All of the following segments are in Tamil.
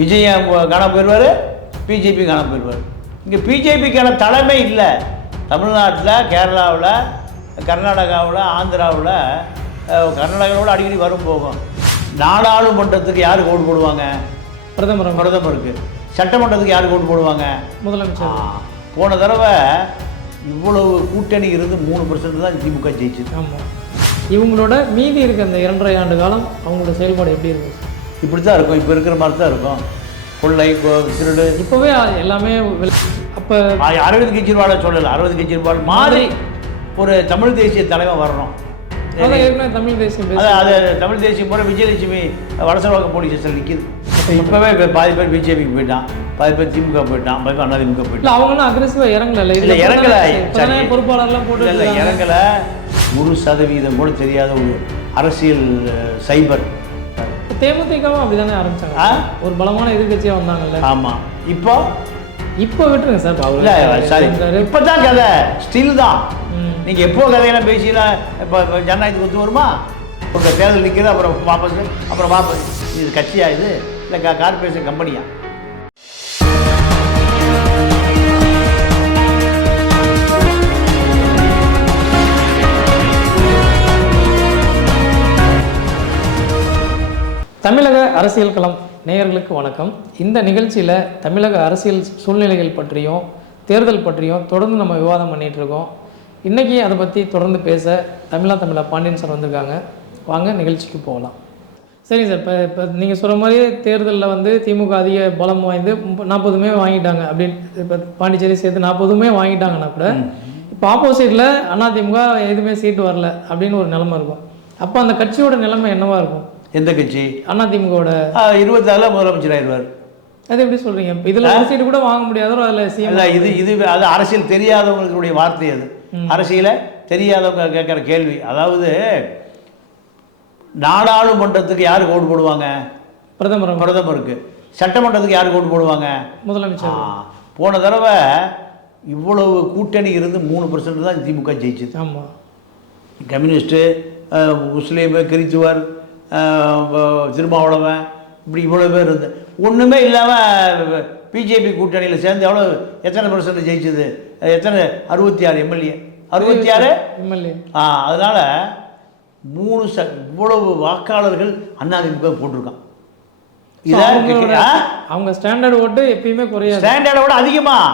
விஜய் காணாம போயிடுவார் பிஜேபி காணாம போயிடுவார் இங்கே பிஜேபிக்கான தலைமை இல்லை. தமிழ்நாட்டில் கேரளாவில் கர்நாடகாவில் ஆந்திராவில் கர்நாடகாவோட அடிக்கடி வரும் போகும். நாடாளுமன்றத்துக்கு யார் ஓட்டு போடுவாங்க? பிரதமர் பிரதமருக்கு. சட்டமன்றத்துக்கு யார் ஓட்டு போடுவாங்க? முதலமைச்சர் போன தடவை இவ்வளவு கூட்டணி இருந்து மூணு பர்சன்ட் தான் திமுக ஜெயிச்சுது. ஆமாம் இவங்களோட மீதி இருக்க அந்த இரண்டரை ஆண்டு காலம் அவங்களோட செயல்பாடு எப்படி இருக்கு இப்படி தான் இருக்கும். இப்போ இருக்கிற மாதிரி தான் இருக்கும் கொள்ளை திருடு. இப்போவே எல்லாமே அப்போ அரவிந்த் கெஜ்ரிவாலை சொல்லலை. அரவிந்த் கெஜ்ரிவால் மாதிரி ஒரு தமிழ் தேசிய தலைவன் வரணும். தமிழ் தேசியம் பேச அது தமிழ் தேசியம் போல விஜயலட்சுமி வடசரவாக்கம் போலீஸ் ஸ்டேஷன் நிற்கிது இப்போவே இப்போ பாதி பேர் பிஜேபிக்கு போயிட்டான். பாதி பேர் திமுக போயிட்டான். பாதி பேர் போயிட்டான். இல்லை அவங்களும் அக்ரெசிவாக இறங்கல. இல்லை இறங்கல. பொறுப்பாளர்லாம் போட்டு இல்லை. இறங்கல. ஒரு சதவீதம் கூட தெரியாத ஒரு அரசியல் சைபர். தேமுதிகவும் அப்படிதானே ஆரம்பிச்சாங்க? ஒரு பலமான எதிர்க்கட்சியா வந்தாங்கல்ல. ஆமாம் இப்போ? இப்போ விட்டுருங்க சார் இல்லை சாரி. இப்போ தான் கதை. ஸ்டில் தான். நீங்கள் எப்போ கதையெல்லாம் பேசினா இப்போ ஜனநாயகத்துக்கு ஒத்து வருமா? ஒரு தேர்தல் நிற்கிறது அப்புறம் வாபஸ் அப்புறம் வாபஸ். இது கட்சியா இது? இல்லை கார்பரேஷன் கம்பெனியா? தமிழக அரசியல் களம். நேயர்களுக்கு வணக்கம். இந்த நிகழ்ச்சியில் தமிழக அரசியல் சூழ்நிலைகள் பற்றியும் தேர்தல் பற்றியும் தொடர்ந்து நம்ம விவாதம் பண்ணிட்டு இருக்கோம். இன்றைக்கி அதை பற்றி தொடர்ந்து பேச தமிழா தமிழா பாண்டியன் சார் வந்திருக்காங்க. வாங்க நிகழ்ச்சிக்கு போகலாம். சரிங்க சார் இப்போ இப்போ நீங்கள் சொல்கிற மாதிரி தேர்தலில் வந்து திமுக அதிக பலம் வாய்ந்து நாற்பதுமே வாங்கிட்டாங்க அப்படின்னு இப்போ பாண்டிச்சேரி சேர்த்து நாற்பதுமே வாங்கிட்டாங்கன்னா கூட இப்போ ஆப்போசிட்டில் அதிமுக எதுவுமே சீட்டு வரல அப்படின்னு ஒரு நிலைமை இருக்கும். அப்போ அந்த கட்சியோட நிலைமை என்னவா இருக்கும்? எந்த கட்சி அதிமுகவோட இருபத்தாறில் முதலமைச்சர் ஆயிடுவார். அது எப்படி சொல்றீங்க? இதுல ஒரு சீட்டு கூட வாங்க முடியாதோ அதுல இல்லை இது இது அது அரசியல் தெரியாதவங்களுடைய வார்த்தை அது. அரசியலை தெரியாதவங்க கேட்குற கேள்வி. அதாவது நாடாளுமன்றத்துக்கு யாருக்கு ஓட்டு போடுவாங்க? பிரதமர். பிரதமருக்கு. சட்டமன்றத்துக்கு யாருக்கு ஓட்டு போடுவாங்க? முதலமைச்சர். போன தடவை இவ்வளவு கூட்டணி இருந்து மூணு பர்சன்ட் தான் திமுக ஜெயிச்சுது. ஆமா. கம்யூனிஸ்ட்டு முஸ்லீமு கிறித்துவர் வ- திருமாவளவன் இப்படி இவ்வளோ பேர் இருந்து. ஒன்றுமே இல்லாமல் பிஜேபி கூட்டணியில் சேர்ந்து எவ்வளோ எத்தனை பர்சன்ட் ஜெயிச்சது? எத்தனை அறுபத்தி ஆறு எம்எல்ஏ. அறுபத்தி ஆறு? எம்எல்ஏ. ஆ அதனால் மூணு ச இவ்வளவு வாக்காளர்கள் அதிமுக போட்டிருக்கான். அவங்க ஸ்டாண்டர்ட் ஓட்டு எப்பயுமே குறையாது. ஸ்டாண்டர்டை விட அதிகமாக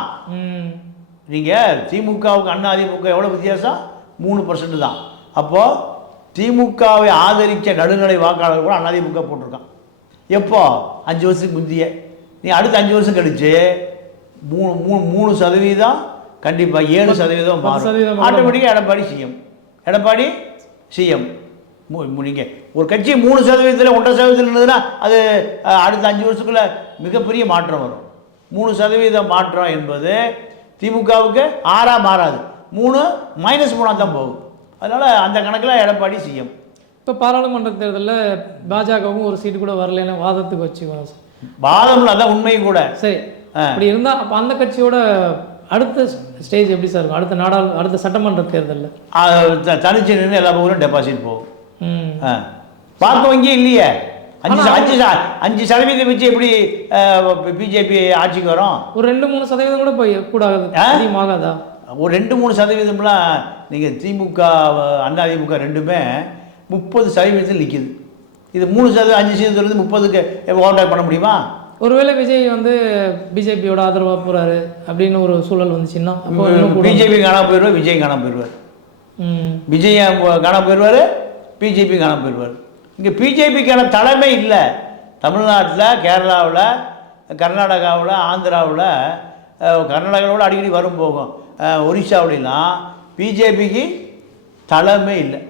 நீங்கள் திமுகவுக்கு அண்ணா அதிமுக எவ்வளோ வித்தியாசம்? மூணு பர்சன்ட் தான். அப்போது திமுகவை ஆதரித்த நடுநிலை வாக்காளர் கூட அதிமுக போட்டிருக்கான். எப்போ? அஞ்சு வருஷத்துக்கு முந்தைய. நீ அடுத்த அஞ்சு வருஷம் கழிச்சு மூணு மூணு மூணு சதவீதம் கண்டிப்பாக ஏழு சதவீதம் சதவீதம் மாறும். ஆட்டோமேட்டிக்காக எடப்பாடி சிஎம். எடப்பாடி சிஎம். நீங்கள் ஒரு கட்சி மூணு சதவீதத்தில் ஒன்றரை சதவீதத்தில் இருந்ததுன்னா அது அடுத்த அஞ்சு வருஷத்துக்குள்ள மிகப்பெரிய மாற்றம் வரும். மூணு சதவீத மாற்றம் என்பது திமுகவுக்கு ஆறாக மாறாது. மூணு மைனஸ் மூணாக தான் போகும். அதனால் அந்த கணக்கில் எடப்பாடி சிஎம். இப்போ பாராளுமன்ற தேர்தலில் பாஜகவும் ஒரு சீட்டு கூட வரலைன்னு வாதத்துக்கு வச்சுக்கோங்க சார். பாதம்ல அதான் உண்மையும் கூட. சரி. அப்படி இருந்தா அப்போ அந்த கட்சியோட அடுத்த ஸ்டேஜ் எப்படி சார் இருக்கும்? அடுத்த நாடாளு அடுத்த சட்டமன்ற தேர்தலில்? தனிச்சு நின்று எல்லா பக்கம் டெபாசிட் போகும். வாக்கு வங்கி இல்லையே? அஞ்சு அஞ்சு அஞ்சு சதவீதம் வச்சு எப்படி பிஜேபி ஆட்சிக்கு வரும்? ஒரு ரெண்டு மூணு சதவீதம் கூட போய் கூடாது? அதிகமாகாதா? ஒரு ரெண்டு மூணு சதவீதம்லாம் நீங்கள் திமுக அண்ணா திமுக ரெண்டுமே முப்பது சதவீதத்தில் நிற்கிது இது மூணு சதவீதம் அஞ்சு சதவீதத்துலேருந்து முப்பதுக்கு ஓவர்டேக் பண்ண முடியுமா? ஒருவேளை விஜய் வந்து பிஜேபியோட ஆதரவா போறாரு அப்படின்னு ஒரு சூழல் வந்துச்சுன்னா பிஜேபி காணாம போயிடுவார் விஜய் காணாம போயிடுவார் விஜய் காணாம போயிடுவார் பிஜேபி காணாம போயிடுவார் இங்கே பிஜேபிக்கான தலைமை இல்லை. தமிழ்நாட்டில் கேரளாவில் கர்நாடகாவில் ஆந்திராவில் கர்நாடகாவோட அடிக்கடி வரும் போகும். ஒரிசாவிலாம் பிஜேபிக்கு தலைமை இல்லை.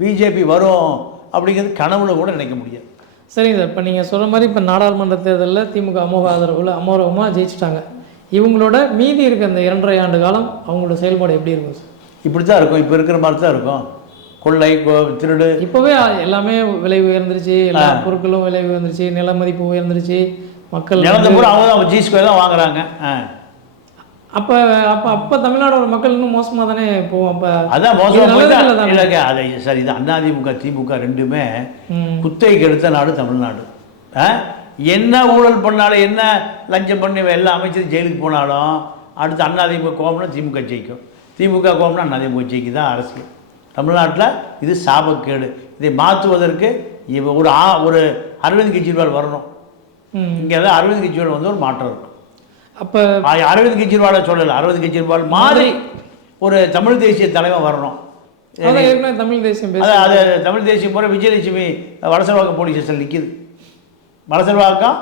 பிஜேபி வரும் அப்படிங்கிறது கனவுல கூட நினைக்க முடியாது. சரிங்க சார் இப்போ நீங்கள் சொல்கிற மாதிரி இப்போ நாடாளுமன்ற தேர்தலில் திமுக அமோக ஆதரவில் அமோகமாக ஜெயிச்சிட்டாங்க. இவங்களோட மீதி இருக்க அந்த இரண்டரை ஆண்டு காலம் அவங்களோட செயல்பாடு எப்படி இருக்கும் சார்? இப்படி தான் இருக்கும். இப்போ இருக்கிற மாதிரி தான் இருக்கும். கொள்ளை திருடு. இப்போவே எல்லாமே விலை உயர்ந்துருச்சு. எல்லா பொருட்களும் விலை உயர்ந்துருச்சு. நில மதிப்பு உயர்ந்துருச்சு. மக்கள் நிலத்தை பூரா அவங்க தான் ஜி ஸ்கொயர் தான் வாங்குறாங்க. ஆ. அப்போ அப்போ அப்போ தமிழ்நாடோட மக்கள் இன்னும் மோசமாக தானே போவோம் அப்போ? அதான் மோசமாக? இல்லைங்க அதை சரி இது அதிமுக திமுக ரெண்டுமே ம். குத்தகைக்கு எடுத்த நாடு தமிழ்நாடு? என்ன ஊழல் பண்ணாலும் என்ன லஞ்சம் பண்ணி எல்லா அமைச்சரும் ஜெயிலுக்கு போனாலும் அடுத்து அண்ணாதிமுக கோவம்னா திமுக ஜெயிக்கும். திமுக கோவம்னா அண்ணாதிமுக ஜெயிக்கு தான் அரசியல். தமிழ்நாட்டில் இது சாபக்கேடு. இதை மாற்றுவதற்கு இவ ஒரு ஆ ஒரு அரவிந்த் கெஜ்ரிவால் வரணும். இங்கே தான் அரவிந்த் கெஜ்ரிவால் வந்து ஒரு மாற்றம் இருக்கும் அப்போ அரவிந்த் கெஜ்ரிவாலை சொல்லலை. அரவிந்த் கெஜ்ரிவால் மாதிரி ஒரு தமிழ் தேசிய தலைவர் வரணும். தமிழ் தேசியம் அது தமிழ் தேசியம் போகிற விஜயலட்சுமி வடசெல்வாக்கம் போலீஸ் ஸ்டேஷன் நிற்கிது வடசெல்வாக்கம்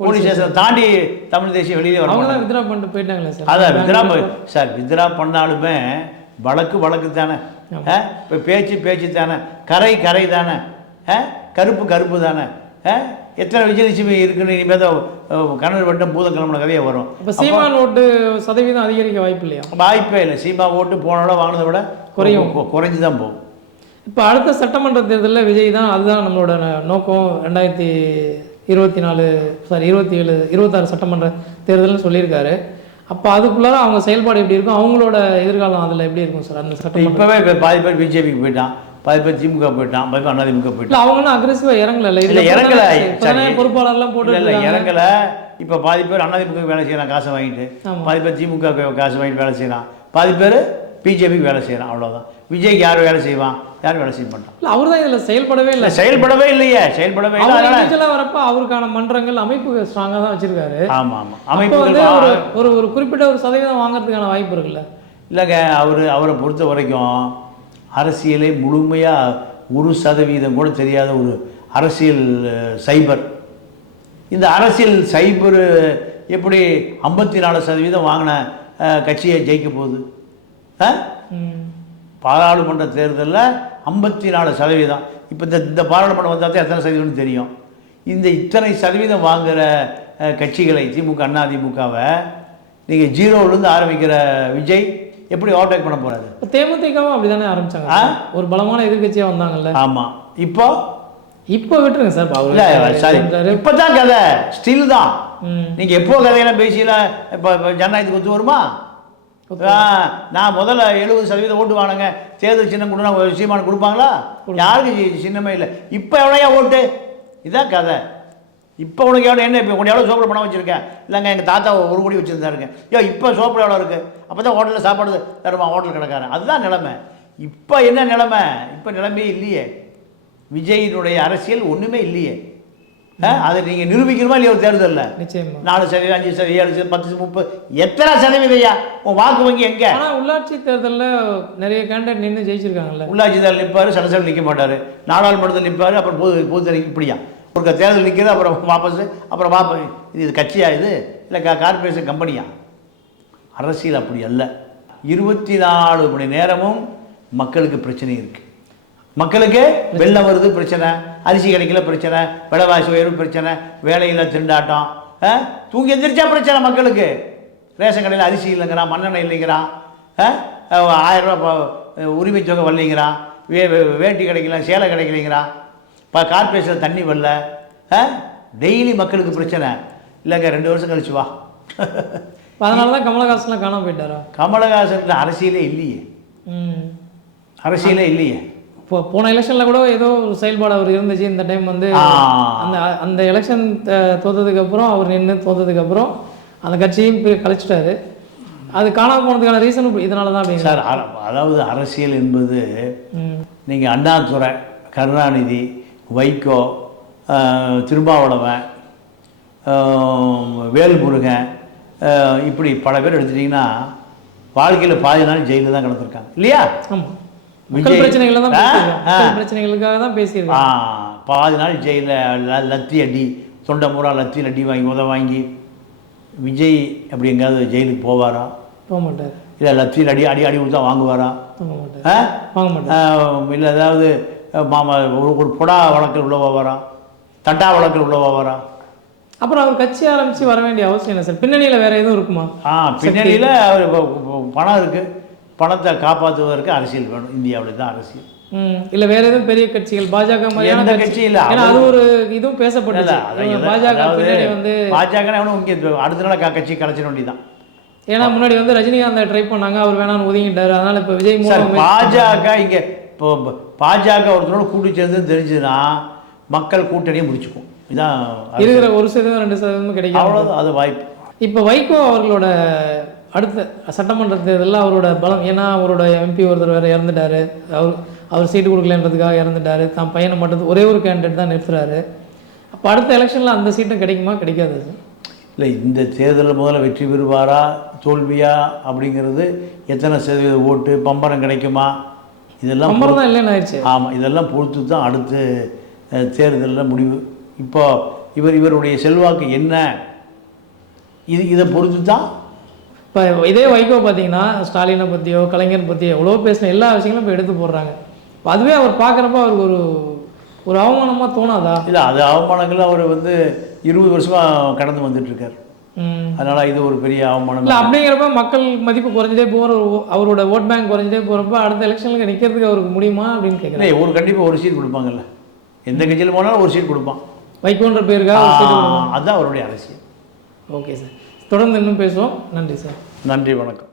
போலீஸ் ஸ்டேஷன் தாண்டி தமிழ் தேசியம் வெளியே வரணும். வித்ரா பண்ணிட்டு போயிட்டாங்களே சார் அதான் வித்ரா சார் வித்ரா பண்ணாலுமே வழக்கு வழக்கு தானே. இப்போ பேச்சு பேச்சு தானே. கரை கரை தானே? கருப்பு கருப்பு தானே? எத்தனை விஜயலட்சுமி இருக்குன்னு இனிமேல் தான் அஹ், கண்ணர் வட்டம் பூதம் கிளம்புன கதையை வரும். இப்போ சீமான் ஓட்டு சதவீதம் அதிகரிக்க வாய்ப்பு இல்லையா? வாய்ப்பே இல்லை. சீமா ஓட்டு போனோட வாங்கினதை விட குறையும். குறைஞ்சு தான் போகும். இப்போ அடுத்த சட்டமன்ற தேர்தலில் விஜய் தான் அதுதான் நம்மளோட நோக்கம். ரெண்டாயிரத்தி இருபத்தி நாலு சாரி இருபத்தி ஏழு இருபத்தாறு சட்டமன்ற தேர்தல்னு சொல்லியிருக்காரு. அப்போ அதுக்குள்ளார அவங்க செயல்பாடு எப்படி இருக்கும்? அவங்களோட எதிர்காலம் அதில் எப்படி இருக்கும் சார் அந்த சட்டமன்ற இப்போவே இப்போ பாதி பேர் பிஜேபிக்கு போயிட்டான். பாதி பேர் திமுக போயிட்டான் பாதி பேர் அதிமுக போயிட்டான். அவங்களும் அக்ரெசிவாக இறங்கல. இல்லை இறங்கல. பொறுப்பாளர்லாம் போட்டு இல்லை. இறங்கல. இப்போ பாதி பேர் அதிமுக வேலை செய்யறான் காசை வாங்கிட்டு. பாதி பேர் திமுக காசு வாங்கிட்டு வேலை செய்யறான். பாதி பேர் பிஜேபிக்கு வேலை செய்யறான் அவ்வளவுதான். விஜய்க்கு யார் வேலை செய்வான்? யாரும் வேலை செய்ய மாட்டான்? இல்லை அவர் தான் இதில் செயல்படவே இல்லை. செயல்படவே இல்லையே. செயல்படவே இல்லை வரப்ப அவருக்கான மன்றங்கள் அமைப்பு ஸ்ட்ராங்காக தான் வச்சிருக்காரு. ஆமாம் ஆமாம் அப்போ வந்து ஒரு ஒரு குறிப்பிட்ட ஒரு சதவீதம் வாங்குறதுக்கான வாய்ப்பு இருக்குல்ல. இல்லைங்க அவர் அவரை பொறுத்த வரைக்கும் அரசியலை முழுமையாக ஒரு சதவீதம் கூட தெரியாத ஒரு அரசியல் சைபர். இந்த அரசியல் சைபர் எப்படி ஐம்பத்தி நாலு சதவீதம் வாங்கின கட்சியை ஜெயிக்க போகுது? பாராளுமன்ற தேர்தலில் ஐம்பத்தி நாலு சதவீதம். இப்போ இந்த இந்த பாராளுமன்றம் வந்தால் தான் எத்தனை சதவீதம்னு தெரியும். இந்த இத்தனை சதவீதம் வாங்குகிற கட்சிகளை திமுக அண்ணா திமுகவை நீங்கள் ஜீரோவிலேருந்து ஆரம்பிக்கிற விஜய் எப்படி ஓவர்டேக் பண்ண இப்போ தேமுதிகவும் அப்படிதானே ஆரம்பிச்சாங்க. ஆ? ஒரு பலமான எதிர்க்கட்சியா வந்தாங்கல்ல. ஆமாம் இப்போ? இப்போ விட்டுருங்க சார் அவரு சாரி. இப்போ தான் கதை. ஸ்டில் தான். நீங்கள் எப்போ கதையெல்லாம் பேசியெல்லாம் இப்போ ஜனநாயகத்துக்கு ஒத்து வருமா? நான் முதல்ல எழுபது சதவீதம் ஓட்டு வாங்கினேங்க. தேர்தல் சின்னம் கொடுனா சீமானு கொடுப்பாங்களா? யாருக்கு சின்னமே இல்லை. இப்போ எவ்வளோயா ஓட்டு? இதான் கதை. இப்போ உனக்கு எவ்வளோ என்ன இப்போ உனக்கு எவ்வளோ சோப்பில் பணம் வச்சுருக்கேன்? இல்லைங்க எங்கள் தாத்தா ஒரு கோடி வச்சுருந்தாருங்க. ஐயோ இப்போ சோப்பில் எவ்வளோ இருக்குது அப்போ தான் ஹோட்டலில் சாப்பாடு தருமா? ஹோட்டல் கடைக்காரன். அதுதான் நிலமை. இப்போ என்ன நிலமை? இப்போ நிலைமையே இல்லையே. விஜயினுடைய அரசியல் ஒன்றுமே இல்லையே. அதை நீங்கள் நிரூபிக்கணுமா இல்லையா ஒரு தேர்தலில்? நிச்சயமா. நாலு சதவீதம் அஞ்சு சதவீதம் ஏழு சதவீதம் பத்து முப்பது எத்தனை சதவீதையா உன் வாக்கு வங்கி எங்க? ஆனா உள்ளாட்சி தேர்தல்ல நிறைய கேண்டிடேட் நின்று ஜெயிச்சிருக்காங்கல்ல. உள்ளாட்சி தேர்தல் நிற்பாரு சட்டசபை நிற்க மாட்டார். நாடாளுமன்றத்தில் நிற்பாரு அப்புறம் பொது பொது தேர்தல் இப்படியா? ஒரு தேர்தல் நிற்கிறது அப்புறம் வாபஸ் அப்புறம் வாபஸ் இது இது கட்சியா இது? இல்லை கா கார்பரேஷன் கம்பெனியா? அரசியல் அப்படி அல்ல. இருபத்தி நாலு மணி நேரமும் மக்களுக்கு பிரச்சனை இருக்குது மக்களுக்கு வெள்ளம் வருது பிரச்சனை. அரிசி கிடைக்கல பிரச்சனை விலைவாசி உயர்வு பிரச்சனை வேலையில் திண்டாட்டம் ஆ? தூங்கி எந்திரிச்சா பிரச்சனை மக்களுக்கு. ரேஷன் கடையில் அரிசி இல்லைங்கிறான் மண்ணெண்ணெய் இல்லைங்கிறான் ஆயிரம் ரூபா உரிமை தொகை வரலைங்கிறான் வே வே- வேட்டி கிடைக்கல சேலை கிடைக்கலைங்கிறான். இப்போ கார்பரேஷன் தண்ணி வரல. டெய்லி மக்களுக்கு பிரச்சனை. இல்லைங்க ரெண்டு வருஷம் கழிச்சு வா. இப்ப அதனாலதான் கமலஹாசன்லாம் காணாம போயிட்டாரா? கமலஹாசன் அரசியலே இல்லையே. அரசியலே இல்லையே. இப்போ போன எலெக்ஷன்ல கூட ஏதோ ஒரு செயல்பாடு அவர் இருந்துச்சு. இந்த டைம் வந்து. அந்த அந்த எலெக்ஷன் தோத்ததுக்கு அப்புறம் அவர் நின்று தோத்ததுக்கு அப்புறம் அந்த கட்சியும் கழிச்சிட்டாரு. அது காணாம போனதுக்கான ரீசன் இதனால தான் சார் அதாவது அரசியல் என்பது நீங்கள் அண்ணாதுரை கருணாநிதி வைகோ திருமாவளவன் வேல்முருகன் இப்படி பல பேர் எடுத்துட்டிங்கன்னா வாழ்க்கையில் பாதி நாள் ஜெயிலில் தான் கிடந்திருக்காங்க. இல்லையா? விஜய். பிரச்சனைகளை தான் ஆ, ஆ. பிரச்சனைகளுக்காக தான் ஆ பேசியிருக்கோம் பாதி நாள் ஜெயிலில் லத்தி அடி தொண்டை முறா லத்தி அடி வாங்கி உத வாங்கி விஜய் அப்படி எங்கேயாவது ஜெயிலுக்கு போவாரா? போக மாட்டார். இல்லை லத்தியில் அடி அடி அடி ஊற்றா வாங்குவாரா? ஆ? வாங்க மாட்டார். இல்லை ஏதாவது அஹ், மாமா ஒரு ஒரு புடா வழக்கில் உள்ளவா வரா? தட்டா வழக்கில் உள்ளவா வரா? அப்புறம் அவர் கட்சி ஆரம்பிச்சு வர வேண்டிய அவசியம் இல்லை சார். பின்னணியில வேற எதுவும் இருக்குமா? ஆ பின்னணியில் அவர் பணம் இருக்குது பணத்தை காப்பாற்றுவதற்கு அரசியல் வேணும். இந்தியாவில் தான் அரசியல். இல்ல வேற எதுவும் பெரிய கட்சிகள் பாஜக மாதிரியான எந்த கட்சி. இல்ல. ஏன்னா அது ஒரு இதுவும் எது- பாஜக வந்து பாஜக இங்கே அடுத்த நாள் கட்சி கலைச்சிட வேண்டியதான் ஏன்னா முன்னாடி வந்து ரஜினிகாந்த் ட்ரை பண்ணாங்க. அவர் வேணாம்னு ஒதுங்கிட்டாரு. அதனால இப்ப விஜய் பாஜக இங்கே இப்போ பாஜக ஒருத்தரோட கூட்டு சேர்ந்து தெரிஞ்சதுன்னா மக்கள் கூட்டணியை முடிச்சுக்கும். இதான் இருக்கிற ஒரு சதவீதம் ரெண்டு சதவீதம் கிடைக்கும் அவ்வளோதான் அது வாய்ப்பு. இப்போ வைகோ அவர்களோட அடுத்த சட்டமன்ற தேர்தலில் அவரோட பலம் ஏன்னா அவரோட எம்பி ஒருத்தர் வேறு இறந்துட்டாரு. அவர் அவர் சீட்டு கொடுக்கலன்றதுக்காக இறந்துட்டாரு. தான் பையனை மட்டும் ஒரே ஒரு கேண்டிடேட் தான் நிறுத்துறாரு. அப்போ அடுத்த எலெக்ஷனில் அந்த சீட்டும் கிடைக்குமா கிடைக்காது இல்லை இந்த தேர்தலில் முதல்ல வெற்றி பெறுவாரா தோல்வியா அப்படிங்கிறது எத்தனை சதவீத ஓட்டு பம்பரம் கிடைக்குமா இதெல்லாம் நம்பர் தான் இல்லைன்னு ஆயிடுச்சு ஆமாம் இதெல்லாம் பொறுத்து தான் அடுத்து தேர்தலில் முடிவு. இப்போ இவர் இவருடைய செல்வாக்கு என்ன? இது இதை பொறுத்து தான் இப்போ இதே வைகோ பார்த்தீங்கன்னா ஸ்டாலினை பற்றியோ கலைஞர் பற்றியோ எவ்வளோ பேசின எல்லா விஷயங்களும் இப்போ எடுத்து போடுறாங்க. இப்போ அதுவே அவர் பார்க்குறப்ப அவருக்கு ஒரு ஒரு அவமானமாக தோணாதா? இல்லை அது அவமானங்கள் அவர் வந்து இருபது வருஷமாக கடந்து வந்துட்டுருக்கார் அதனால் இது ஒரு பெரிய அவமானம். இல்லை அப்படிங்கிறப்ப மக்கள் மதிப்பு குறைஞ்சிட்டே போகிற அவரோட ஓட் பேங்க் குறைஞ்சிட்டே போகிறப்ப அடுத்த எலெக்ஷனுக்கு நிற்கிறதுக்கு அவருக்கு முடியுமா அப்படின்னு கேட்குறேன் ஒரு கண்டிப்பாக ஒரு சீட் கொடுப்பாங்கல்ல. எந்த கட்சியில் போனாலும் ஒரு சீட் கொடுப்பான். வைகோன்ற பேருக்காக அதுதான் அவருடைய அரசியல். Okay sir. தொடர்ந்து இன்னும் பேசுவோம். நன்றி சார். நன்றி வணக்கம்.